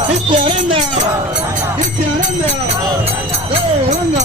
नित्यानंद नित्यानंद गौरंग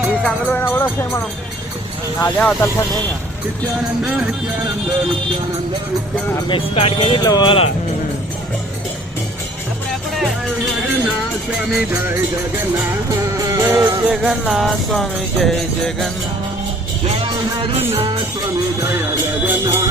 ఈ సంగలో అయినా కూడా వస్తాయి మనం అదే అవతల సందే బెస్ట్ కాడికి ఇట్లా పోవాలా స్వామి జయ జగన్నాథ జై జగన్నాథ్ స్వామి జై జగన్నాథ్ జయ జగన్నాథ స్వామి జయ జగన్నాథ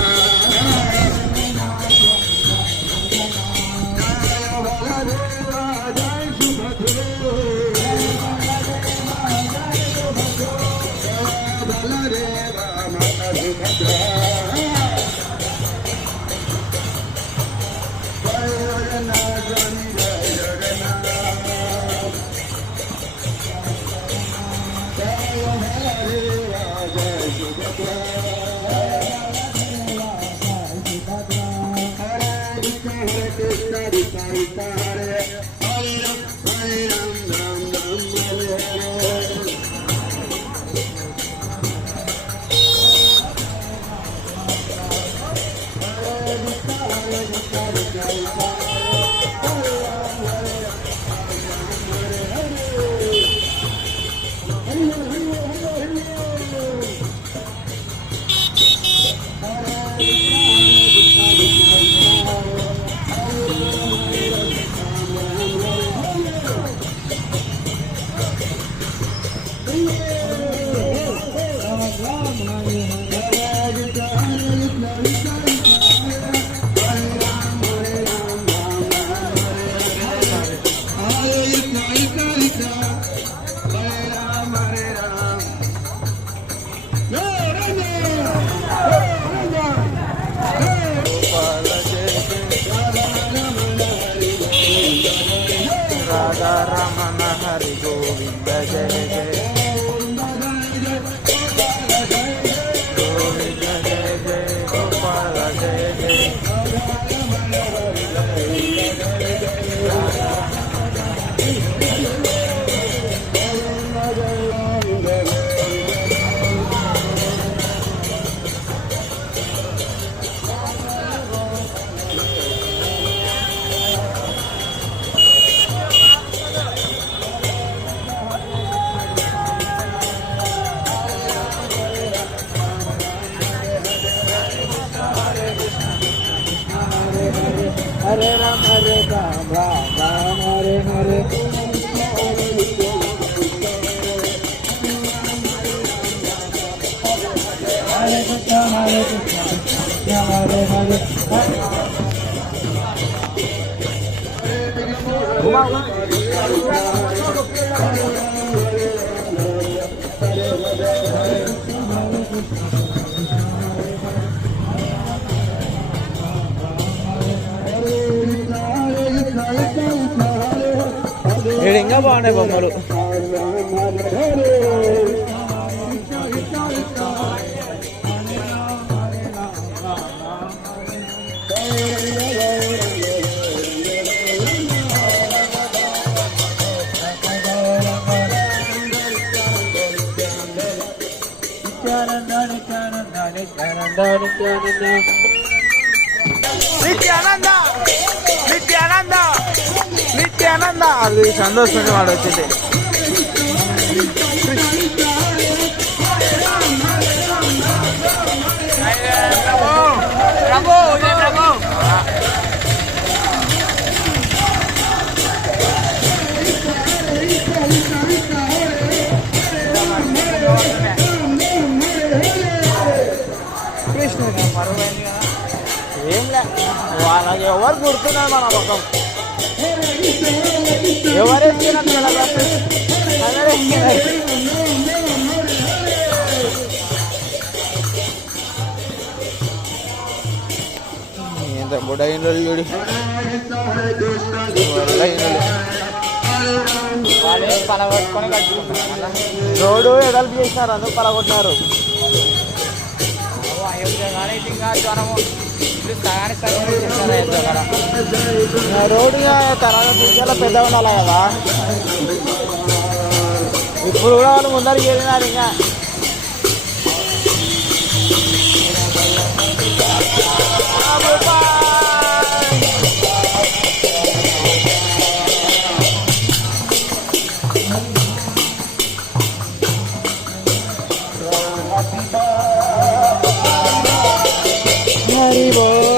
రాధా రమణ హరి గోవింద జయ జయ గోవింద జయ జయ గోపాల జయ జయ हरे राम राम राम हरे हरे हरे कृष्ण हरे हरे ఇంకా బాగున్నాయి బొమ్మలు నిత్యానంద నిత్యానంద నిత్యానంద అది సంతోషం వాడు వచ్చింది ట్విస్ట్ ఏం లే వాళ్ళకి ఎవరు గుర్తున్నారు మన పక్కం ఎవరు ఎత్తుకున్నారు అందరూ ఎత్తుకున్నారు ఎంత బుడైన చూడు వాళ్ళు పలగొట్టుకొని కట్టుకుంటున్నారు రోడ్డు ఎడల్పు చేసినారు అందుకు పలగొట్టినారు రోడ్డు తర్వాత ఫ్యూచర్లో పెద్దగా ఉండాలి కదా ఇప్పుడు కూడా వాళ్ళు ముందరికి వెళ్ళినారు ఇంకా హరి బోల్